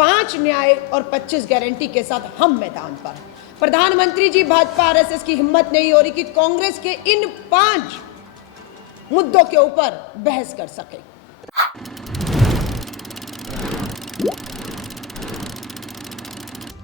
5 न्याय और 25 गारंटी के साथ हम मैदान पर। प्रधानमंत्री जी, भाजपा आरएसएस की हिम्मत नहीं हो रही कि कांग्रेस के इन 5 मुद्दों के ऊपर बहस कर सके।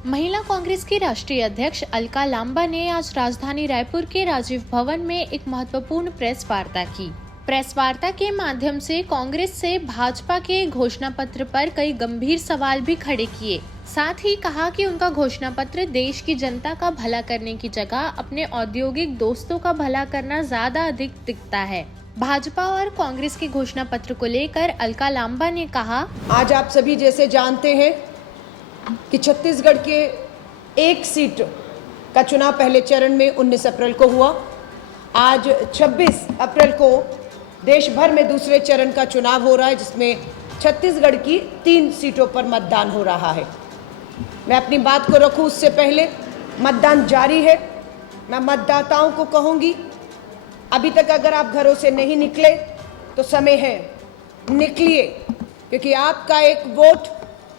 महिला कांग्रेस की राष्ट्रीय अध्यक्ष अलका लांबा ने आज राजधानी रायपुर के राजीव भवन में एक महत्वपूर्ण प्रेस वार्ता की। प्रेस वार्ता के माध्यम से कांग्रेस से भाजपा के घोषणा पत्र पर कई गंभीर सवाल भी खड़े किए। साथ ही कहा कि उनका घोषणा पत्र देश की जनता का भला करने की जगह अपने औद्योगिक दोस्तों का भला करना ज्यादा अधिक दिखता है। भाजपा और कांग्रेस के घोषणा पत्र को लेकर अलका लांबा ने कहा, आज आप सभी जैसे जानते हैं कि छत्तीसगढ़ के एक सीट का चुनाव पहले चरण में 19 अप्रैल को हुआ। आज 26 अप्रैल को देश भर में दूसरे चरण का चुनाव हो रहा है, जिसमें छत्तीसगढ़ की 3 सीटों पर मतदान हो रहा है। मैं अपनी बात को रखूं उससे पहले, मतदान जारी है। मैं मतदाताओं को कहूंगी, अभी तक अगर आप घरों से नहीं निकले तो समय है, निकलिए, क्योंकि आपका एक वोट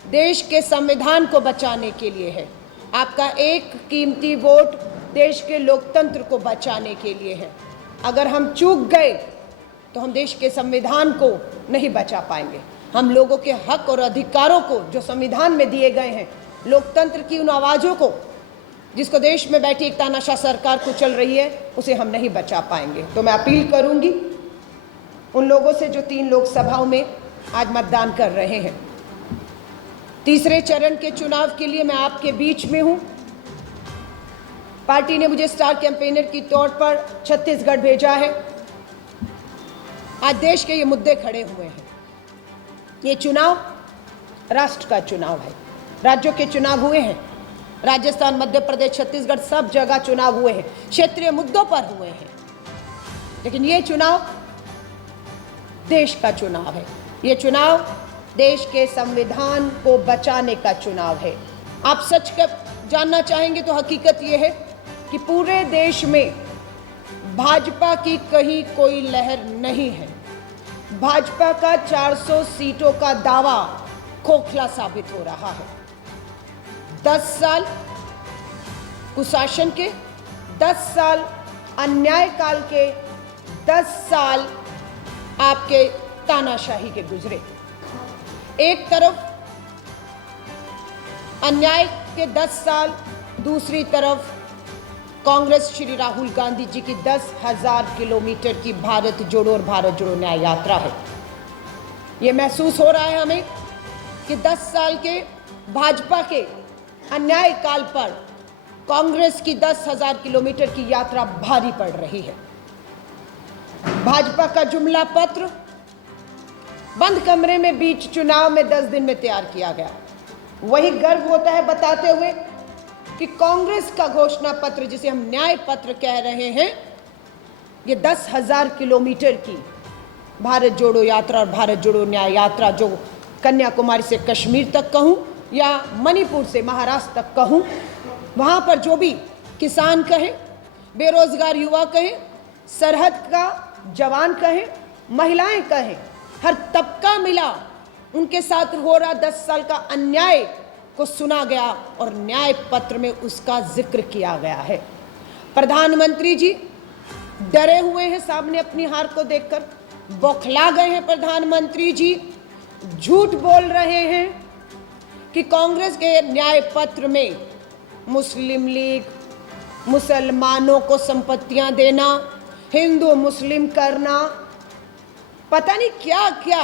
देश के संविधान को बचाने के लिए है। आपका एक कीमती वोट देश के लोकतंत्र को बचाने के लिए है। अगर हम चूक गए तो हम देश के संविधान को नहीं बचा पाएंगे। हम लोगों के हक और अधिकारों को जो संविधान में दिए गए हैं, लोकतंत्र की उन आवाज़ों को जिसको देश में बैठी एक तानाशाह सरकार कुचल रही है, उसे हम नहीं बचा पाएंगे। तो मैं अपील करूंगी उन लोगों से जो 3 लोकसभाओं में आज मतदान कर रहे हैं। तीसरे चरण के चुनाव के लिए मैं आपके बीच में हूं। पार्टी ने मुझे स्टार कैंपेनर की तौर पर छत्तीसगढ़ भेजा है। आज देश के ये मुद्दे खड़े हुए हैं। ये चुनाव राष्ट्र का चुनाव है। राज्यों के चुनाव हुए हैं, राजस्थान, मध्य प्रदेश, छत्तीसगढ़, सब जगह चुनाव हुए हैं, क्षेत्रीय मुद्दों पर हुए हैं। लेकिन ये चुनाव देश का चुनाव है। ये चुनाव देश के संविधान को बचाने का चुनाव है। आप सच कर जानना चाहेंगे तो हकीकत यह है कि पूरे देश में भाजपा की कहीं कोई लहर नहीं है। भाजपा का 400 सीटों का दावा खोखला साबित हो रहा है। 10 साल कुशासन के, 10 साल अन्याय काल के, 10 साल आपके तानाशाही के गुजरे। एक तरफ अन्याय के 10 साल, दूसरी तरफ कांग्रेस श्री राहुल गांधी जी की 10,000 किलोमीटर की भारत जोड़ो और भारत जोड़ो न्याय यात्रा है। ये महसूस हो रहा है हमें कि 10 साल के भाजपा के अन्याय काल पर कांग्रेस की 10,000 किलोमीटर की यात्रा भारी पड़ रही है। भाजपा का जुमला पत्र बंद कमरे में बीच चुनाव में 10 दिन में तैयार किया गया। वही गर्व होता है बताते हुए कि कांग्रेस का घोषणा पत्र, जिसे हम न्याय पत्र कह रहे हैं, ये 10,000 किलोमीटर की भारत जोड़ो यात्रा और भारत जोड़ो न्याय यात्रा, जो कन्याकुमारी से कश्मीर तक कहूँ या मणिपुर से महाराष्ट्र तक कहूँ, वहाँ पर जो भी किसान कहें, बेरोजगार युवा कहें, सरहद का जवान कहें, महिलाएं कहें, हर तबका मिला, उनके साथ हो रहा 10 साल का अन्याय को सुना गया और न्याय पत्र में उसका जिक्र किया गया है। प्रधानमंत्री जी डरे हुए हैं सामने अपनी हार को देखकर, बौखला गए हैं। प्रधानमंत्री जी झूठ बोल रहे हैं कि कांग्रेस के न्याय पत्र में मुस्लिम लीग, मुसलमानों को संपत्तियां देना, हिंदू मुस्लिम करना, पता नहीं क्या क्या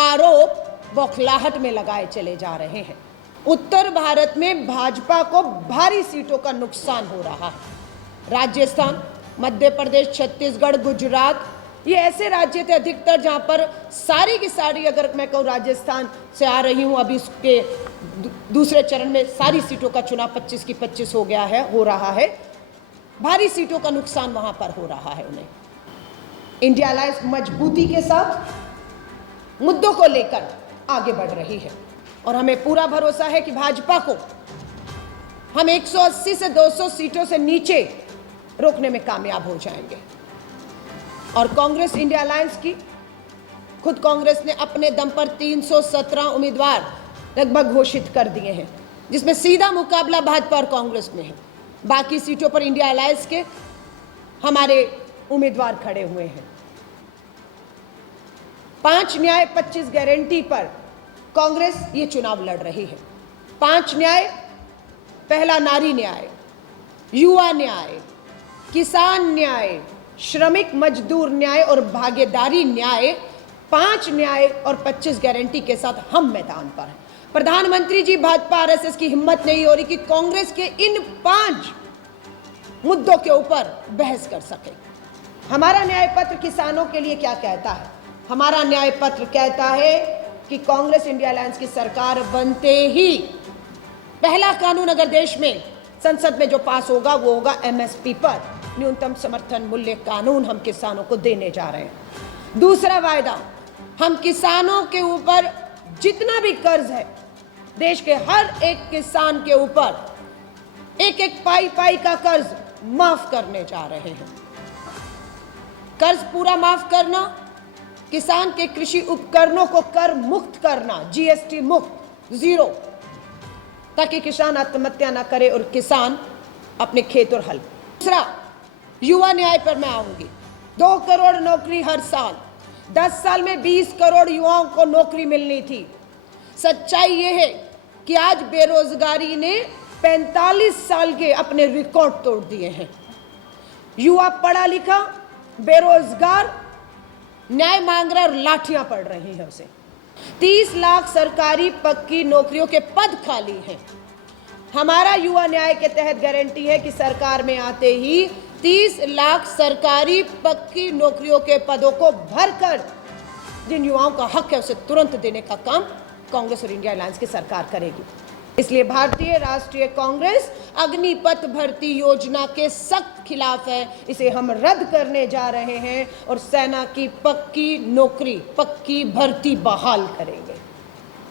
आरोप बौखलाहट में लगाए चले जा रहे हैं। उत्तर भारत में भाजपा को भारी सीटों का नुकसान हो रहा है। राजस्थान, मध्य प्रदेश, छत्तीसगढ़, गुजरात, ये ऐसे राज्य थे अधिकतर जहां पर सारी की सारी, अगर मैं कहूँ राजस्थान से आ रही हूँ, अभी उसके दूसरे चरण में सारी सीटों का चुनाव 25 की 25 हो गया है, हो रहा है। भारी सीटों का नुकसान वहां पर हो रहा है उन्हें। इंडिया अलायंस मजबूती के साथ मुद्दों को लेकर आगे बढ़ रही है और हमें पूरा भरोसा है कि भाजपा को हम 180 से 200 सीटों से नीचे रोकने में कामयाब हो जाएंगे। और कांग्रेस इंडिया अलायंस की, खुद कांग्रेस ने अपने दम पर 317 उम्मीदवार लगभग घोषित कर दिए हैं, जिसमें सीधा मुकाबला भाजपा और कांग्रेस में है। बाकी सीटों पर इंडिया अलायंस के हमारे उम्मीदवार खड़े हुए हैं। 5 न्याय 25 गारंटी पर कांग्रेस ये चुनाव लड़ रही है। 5 न्याय, पहला नारी न्याय, युवा न्याय, किसान न्याय, श्रमिक मजदूर न्याय और भागीदारी न्याय, 5 न्याय और 25 गारंटी के साथ हम मैदान पर हैं। प्रधानमंत्री जी, भाजपा आरएसएस की हिम्मत नहीं हो रही कि कांग्रेस के इन 5 मुद्दों के ऊपर बहस कर सके। हमारा न्याय पत्र किसानों के लिए क्या कहता है? हमारा न्याय पत्र कहता है कि कांग्रेस इंडिया अलायंस की सरकार बनते ही पहला कानून अगर देश में संसद में जो पास होगा वो होगा एमएसपी पर न्यूनतम समर्थन मूल्य कानून हम किसानों को देने जा रहे हैं। दूसरा वायदा, हम किसानों के ऊपर जितना भी कर्ज है, देश के हर एक किसान के ऊपर एक एक पाई पाई का कर्ज माफ करने जा रहे हैं। कर्ज पूरा माफ करना, किसान के कृषि उपकरणों को कर मुक्त करना, जीएसटी मुक्त, 0, ताकि किसान आत्महत्या ना करे और किसान अपने खेत और हल। दूसरा, युवा न्याय पर मैं आऊंगी। 2 करोड़ नौकरी हर साल, 10 साल में 20 करोड़ युवाओं को नौकरी मिलनी थी। सच्चाई ये है कि आज बेरोजगारी ने 45 साल के अपने रिकॉर्ड तोड़ दिए हैं। युवा पढ़ा लिखा, बेरोजगार, न्याय मांग रहा और लाठियां पड़ रही हैं उसे। 30 लाख सरकारी पक्की नौकरियों के पद खाली हैं। हमारा युवा न्याय के तहत गारंटी है कि सरकार में आते ही 30 लाख सरकारी पक्की नौकरियों के पदों को भरकर जिन युवाओं का हक है उसे तुरंत देने का काम कांग्रेस और इंडिया अलायंस की सरकार करेगी। इसलिए भारतीय राष्ट्रीय कांग्रेस अग्निपथ भर्ती योजना के सख्त खिलाफ है। इसे हम रद्द करने जा रहे हैं और सेना की पक्की नौकरी, पक्की भर्ती बहाल करेंगे।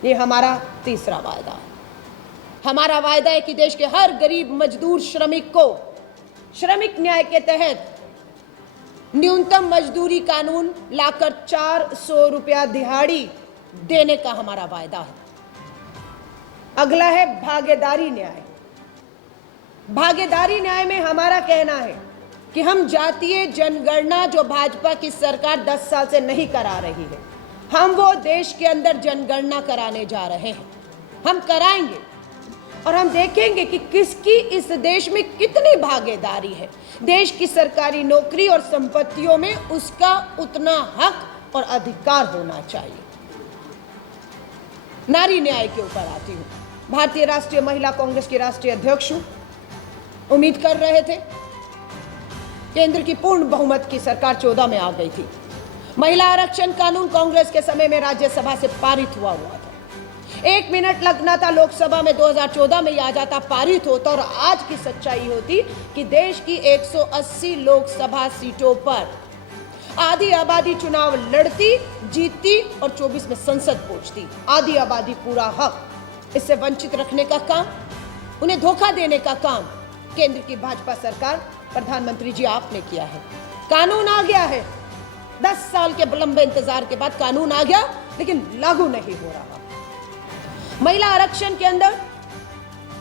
ये हमारा तीसरा वायदा है। हमारा वायदा है कि देश के हर गरीब मजदूर श्रमिक को श्रमिक न्याय के तहत न्यूनतम मजदूरी कानून लाकर 400 रुपया दिहाड़ी देने का हमारा वायदा है। अगला है भागीदारी न्याय। भागीदारी न्याय में हमारा कहना है कि हम जातीय जनगणना जो भाजपा की सरकार 10 साल से नहीं करा रही है, हम वो देश के अंदर जनगणना कराने जा रहे हैं। हम कराएंगे और हम देखेंगे कि किसकी इस देश में कितनी भागीदारी है। देश की सरकारी नौकरी और संपत्तियों में उसका उतना हक और अधिकार होना चाहिए। नारी न्याय के ऊपर आती हूँ। भारतीय राष्ट्रीय महिला कांग्रेस की राष्ट्रीय अध्यक्ष हूं। उम्मीद कर रहे थे, केंद्र की पूर्ण बहुमत की सरकार 14 में आ गई थी। महिला आरक्षण कानून कांग्रेस के समय में राज्यसभा से पारित हुआ था। 1 मिनट लगना था लोकसभा में, 2014 में आ जाता, पारित होता और आज की सच्चाई होती कि देश की 180 लोकसभा सीटों पर आधी आबादी चुनाव लड़ती, जीतती और 24 में संसद पहुंचती। आधी आबादी पूरा हक। इससे वंचित रखने का काम, उन्हें धोखा देने का काम केंद्र की भाजपा सरकार, प्रधानमंत्री जी आपने किया है। कानून आ गया है, 10 साल के लंबे इंतजार के बाद कानून आ गया, लेकिन लागू नहीं हो रहा। महिला आरक्षण के अंदर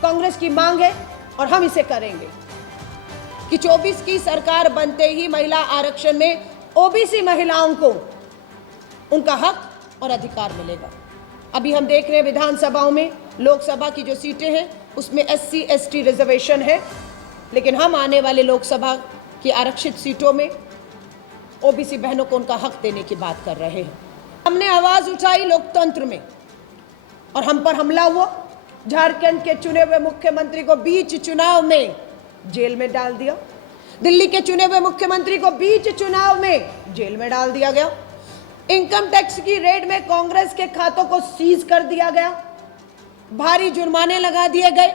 कांग्रेस की मांग है और हम इसे करेंगे कि 24 की सरकार बनते ही महिला आरक्षण में ओबीसी महिलाओं को उनका हक और अधिकार मिलेगा। अभी हम देख रहे हैं विधानसभाओं में, लोकसभा की जो सीटें हैं उसमें SC ST रिजर्वेशन है, लेकिन हम आने वाले लोकसभा की आरक्षित सीटों में ओबीसी बहनों को उनका हक देने की बात कर रहे हैं। हमने आवाज उठाई लोकतंत्र में और हम पर हमला हुआ। झारखंड के चुने हुए मुख्यमंत्री को बीच चुनाव में जेल में डाल दिया। दिल्ली के चुने हुए मुख्यमंत्री को बीच चुनाव में जेल में डाल दिया गया। इनकम टैक्स की रेड में कांग्रेस के खातों को सीज कर दिया गया। भारी जुर्माने लगा दिए गए।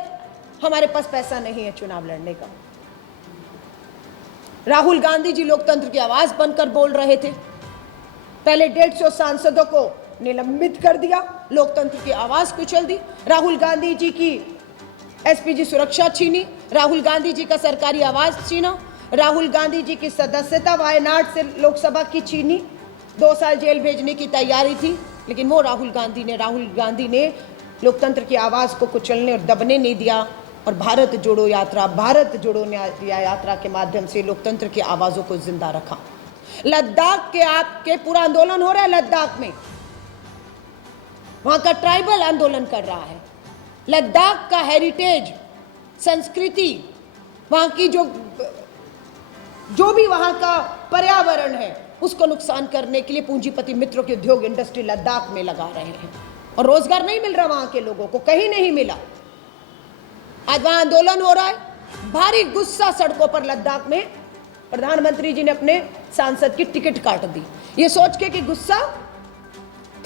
हमारे पास पैसा नहीं है चुनाव लड़ने का। राहुल गांधी जी लोकतंत्र की आवाज बनकर बोल रहे थे। पहले 150 सांसदों को निलंबित कर दिया, लोकतंत्र की आवाज कुचल दी। राहुल गांधी जी की एसपीजी सुरक्षा छीनी, राहुल गांधी जी का सरकारी आवाज छीना, राहुल गांधी जी की सदस्यता वायनाड से लोकसभा की छीनी। 2 साल जेल भेजने की तैयारी थी, लेकिन वो राहुल गांधी ने लोकतंत्र की आवाज़ को कुचलने और दबने नहीं दिया। और भारत जोड़ो यात्रा के माध्यम से लोकतंत्र की आवाज़ों को जिंदा रखा। लद्दाख के आपके पूरा आंदोलन हो रहा है। लद्दाख में वहां का ट्राइबल आंदोलन कर रहा है। लद्दाख का हेरिटेज, संस्कृति, वहां की जो भी वहां का पर्यावरण है उसको नुकसान करने के लिए पूंजीपति मित्रों की उद्योग इंडस्ट्री लद्दाख में लगा रहे हैं और रोजगार नहीं मिल रहा वहां के लोगों को, कहीं नहीं मिला। आज वहां आंदोलन हो रहा है। भारी गुस्सा सड़कों पर लद्दाख में। प्रधानमंत्री जी ने अपने सांसद की टिकट काट दी, ये सोच के कि गुस्सा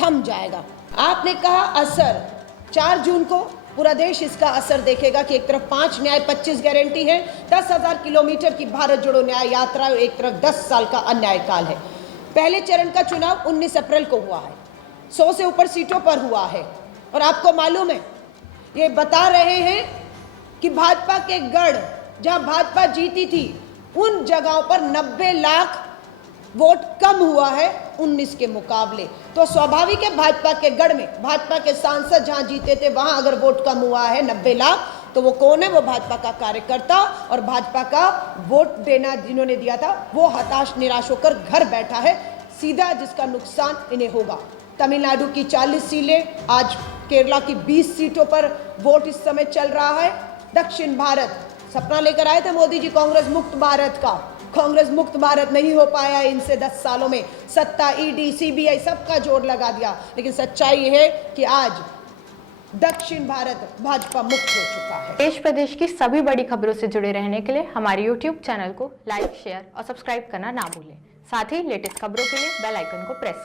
थम जाएगा। आपने कहा असर 4 जून को पूरा देश इसका असर देखेगा कि एक तरफ 5 न्याय 25 गारंटी है, 10,000 किलोमीटर की भारत जोड़ो न्याय यात्रा और एक तरफ 10 साल का अन्याय काल है। पहले चरण का चुनाव 19 अप्रैल को हुआ है, 100 से ऊपर सीटों पर हुआ है। और आपको मालूम है, ये बता रहे हैं कि भाजपा के गढ़ जहां भाजपा जीती थी उन जगहों पर 90 लाख वोट कम हुआ है 19 के मुकाबले। तो स्वाभाविक है भाजपा के गढ़ में भाजपा के सांसद जहां जीते थे वहां अगर वोट कम हुआ है 90 लाख, तो वो कौन है? वो भाजपा का कार्यकर्ता और भाजपा का वोट देना जिन्होंने दिया था वो हताश निराश होकर घर बैठा है। सीधा जिसका नुकसान इन्हें होगा। तमिलनाडु की 40 सीटें, आज केरला की 20 सीटों पर वोट इस समय चल रहा है। दक्षिण भारत सपना लेकर आए थे मोदी जी कांग्रेस मुक्त भारत का। कांग्रेस मुक्त भारत नहीं हो पाया इनसे 10 सालों में। सत्ता, ईडी, सीबीआई सबका जोर लगा दिया, लेकिन सच्चाई ये है कि आज दक्षिण भारत भाजपा मुक्त हो चुका है। देश प्रदेश की सभी बड़ी खबरों से जुड़े रहने के लिए हमारे YouTube चैनल को लाइक, शेयर और सब्सक्राइब करना ना भूलें। साथ ही लेटेस्ट खबरों के लिए बेल आइकन को प्रेस